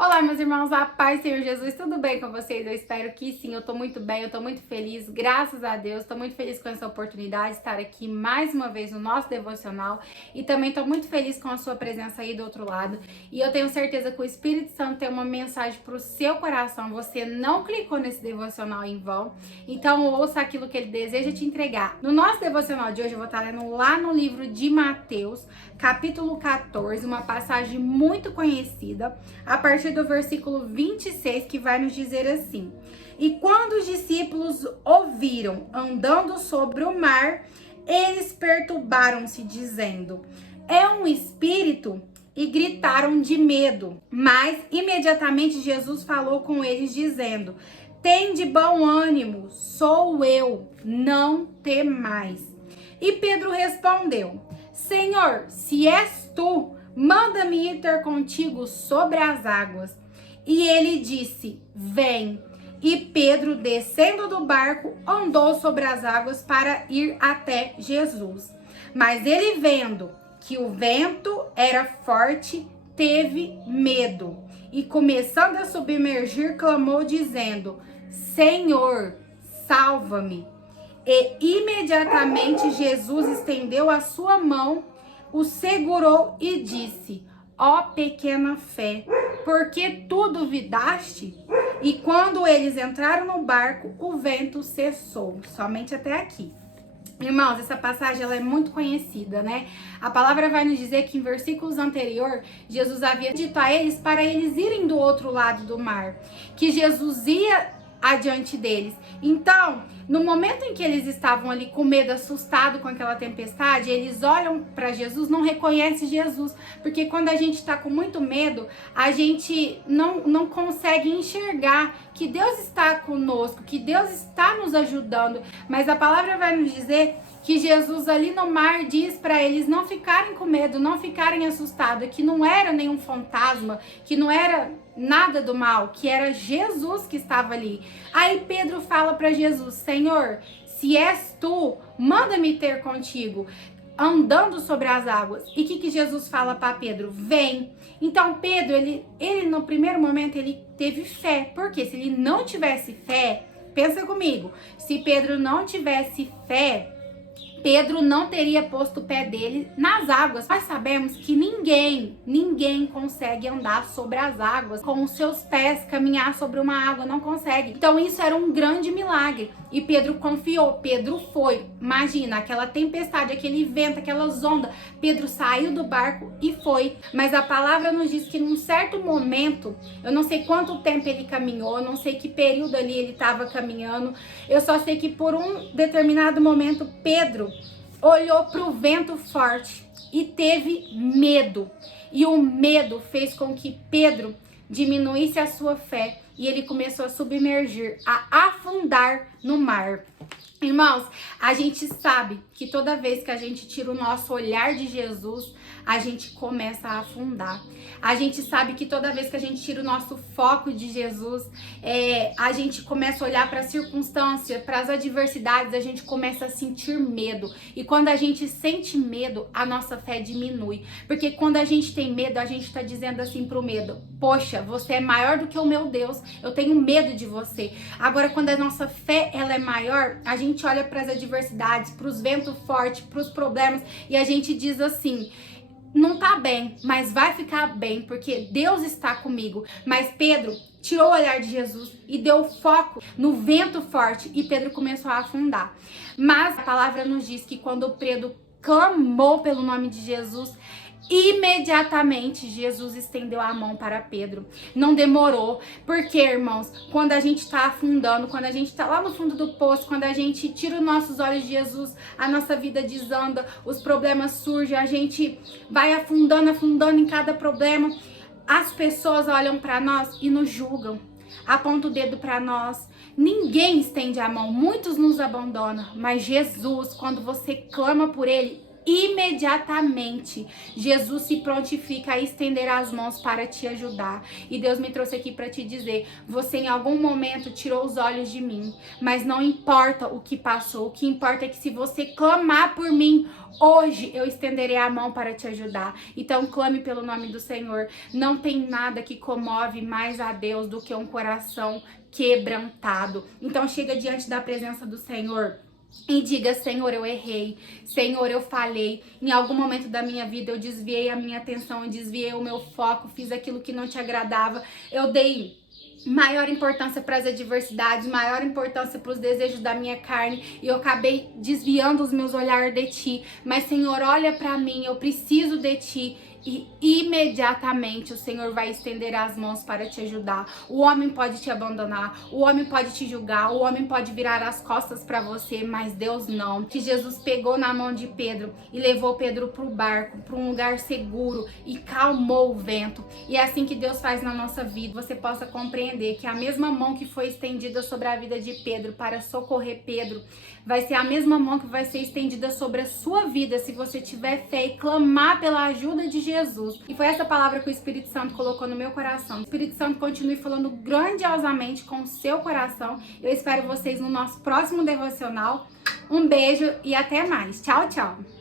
Olá, meus irmãos, a paz, Senhor Jesus, tudo bem com vocês? Eu espero que sim, eu tô muito bem, eu tô muito feliz, graças a Deus, tô muito feliz com essa oportunidade de estar aqui mais uma vez no nosso devocional e também tô muito feliz com a sua presença aí do outro lado e eu tenho certeza que o Espírito Santo tem uma mensagem pro seu coração, você não clicou nesse devocional em vão, então ouça aquilo que ele deseja te entregar. No nosso devocional de hoje eu vou estar lendo lá no livro de Mateus, capítulo 14, uma passagem muito conhecida, a partir do versículo 26, que vai nos dizer assim: E quando os discípulos ouviram andando sobre o mar, eles perturbaram-se, dizendo: É um espírito, e gritaram de medo. Mas imediatamente Jesus falou com eles, dizendo: Tende bom ânimo, sou eu, não temais. E Pedro respondeu: Senhor, se és tu, manda-me ir ter contigo sobre as águas. E ele disse: Vem. E Pedro, descendo do barco, andou sobre as águas para ir até Jesus. Mas ele, vendo que o vento era forte, teve medo. E começando a submergir, clamou, dizendo: Senhor, salva-me. E imediatamente Jesus estendeu a sua mão, o segurou e disse: Ó pequena fé, por que tu duvidaste? E quando eles entraram no barco, o vento cessou. Somente até aqui. Irmãos, essa passagem ela é muito conhecida, né? A palavra vai nos dizer que em versículos anteriores, Jesus havia dito a eles para eles irem do outro lado do mar, que Jesus ia adiante deles. Então, no momento em que eles estavam ali com medo, assustado com aquela tempestade, eles olham para Jesus, não reconhecem Jesus, porque quando a gente está com muito medo, a gente não consegue enxergar que Deus está conosco, que Deus está nos ajudando, mas a palavra vai nos dizer que Jesus ali no mar diz para eles não ficarem com medo, não ficarem assustados, que não era nenhum fantasma, que não era nada do mal, que era Jesus que estava ali. Aí Pedro fala para Jesus: Senhor, se és tu, manda-me ter contigo, andando sobre as águas. E o que Jesus fala para Pedro? Vem. Então Pedro, ele no primeiro momento, ele teve fé, porque se ele não tivesse fé, pensa comigo, se Pedro não tivesse fé, Pedro não teria posto o pé dele nas águas. Nós sabemos que ninguém consegue andar sobre as águas com os seus pés, caminhar sobre uma água, não consegue. Então isso era um grande milagre. E Pedro confiou, Pedro foi. Imagina, aquela tempestade, aquele vento, aquelas ondas. Pedro saiu do barco e foi. Mas a palavra nos diz que num certo momento, eu não sei quanto tempo ele caminhou, não sei que período ali ele estava caminhando. Eu só sei que por um determinado momento, Pedro olhou para o vento forte e teve medo. E o medo fez com que Pedro diminuísse a sua fé e ele começou a submergir, a afundar no mar. Irmãos, a gente sabe que toda vez que a gente tira o nosso olhar de Jesus, a gente começa a afundar. A gente sabe que toda vez que a gente tira o nosso foco de Jesus, a gente começa a olhar para as circunstâncias, para as adversidades, a gente começa a sentir medo. E quando a gente sente medo, a nossa fé diminui. Porque quando a gente tem medo, a gente está dizendo assim pro medo: poxa, você é maior do que o meu Deus, eu tenho medo de você. Agora, quando a nossa fé ela é maior, a gente olha para as adversidades, para os ventos fortes, para os problemas e a gente diz assim: não tá bem, mas vai ficar bem, porque Deus está comigo. Mas Pedro tirou o olhar de Jesus e deu foco no vento forte e Pedro começou a afundar. Mas a palavra nos diz que quando Pedro clamou pelo nome de Jesus, imediatamente Jesus estendeu a mão para Pedro. Não demorou, porque, irmãos, quando a gente está afundando, quando a gente está lá no fundo do poço, quando a gente tira os nossos olhos de Jesus, a nossa vida desanda, os problemas surgem, a gente vai afundando em cada problema. As pessoas olham para nós e nos julgam, apontam o dedo para nós. Ninguém estende a mão, muitos nos abandonam, mas Jesus, quando você clama por Ele, imediatamente Jesus se prontifica a estender as mãos para te ajudar. E Deus me trouxe aqui para te dizer, você em algum momento tirou os olhos de mim, mas não importa o que passou, o que importa é que se você clamar por mim, hoje eu estenderei a mão para te ajudar. Então clame pelo nome do Senhor. Não tem nada que comove mais a Deus do que um coração quebrantado. Então chega diante da presença do Senhor e diga, Senhor, eu errei, Senhor, eu falhei, em algum momento da minha vida eu desviei a minha atenção, eu desviei o meu foco, fiz aquilo que não te agradava, eu dei maior importância para as adversidades, maior importância para os desejos da minha carne, e eu acabei desviando os meus olhares de ti. Mas Senhor, olha para mim, eu preciso de ti. E imediatamente o Senhor vai estender as mãos para te ajudar. O homem pode te abandonar, o homem pode te julgar, o homem pode virar as costas para você, mas Deus não. Que Jesus pegou na mão de Pedro e levou Pedro para o barco, para um lugar seguro e calmou o vento. E é assim que Deus faz na nossa vida. Você possa compreender que a mesma mão que foi estendida sobre a vida de Pedro para socorrer Pedro, vai ser a mesma mão que vai ser estendida sobre a sua vida se você tiver fé e clamar pela ajuda de Jesus. E foi essa palavra que o Espírito Santo colocou no meu coração. O Espírito Santo continue falando grandiosamente com o seu coração. Eu espero vocês no nosso próximo devocional. Um beijo e até mais. Tchau, tchau.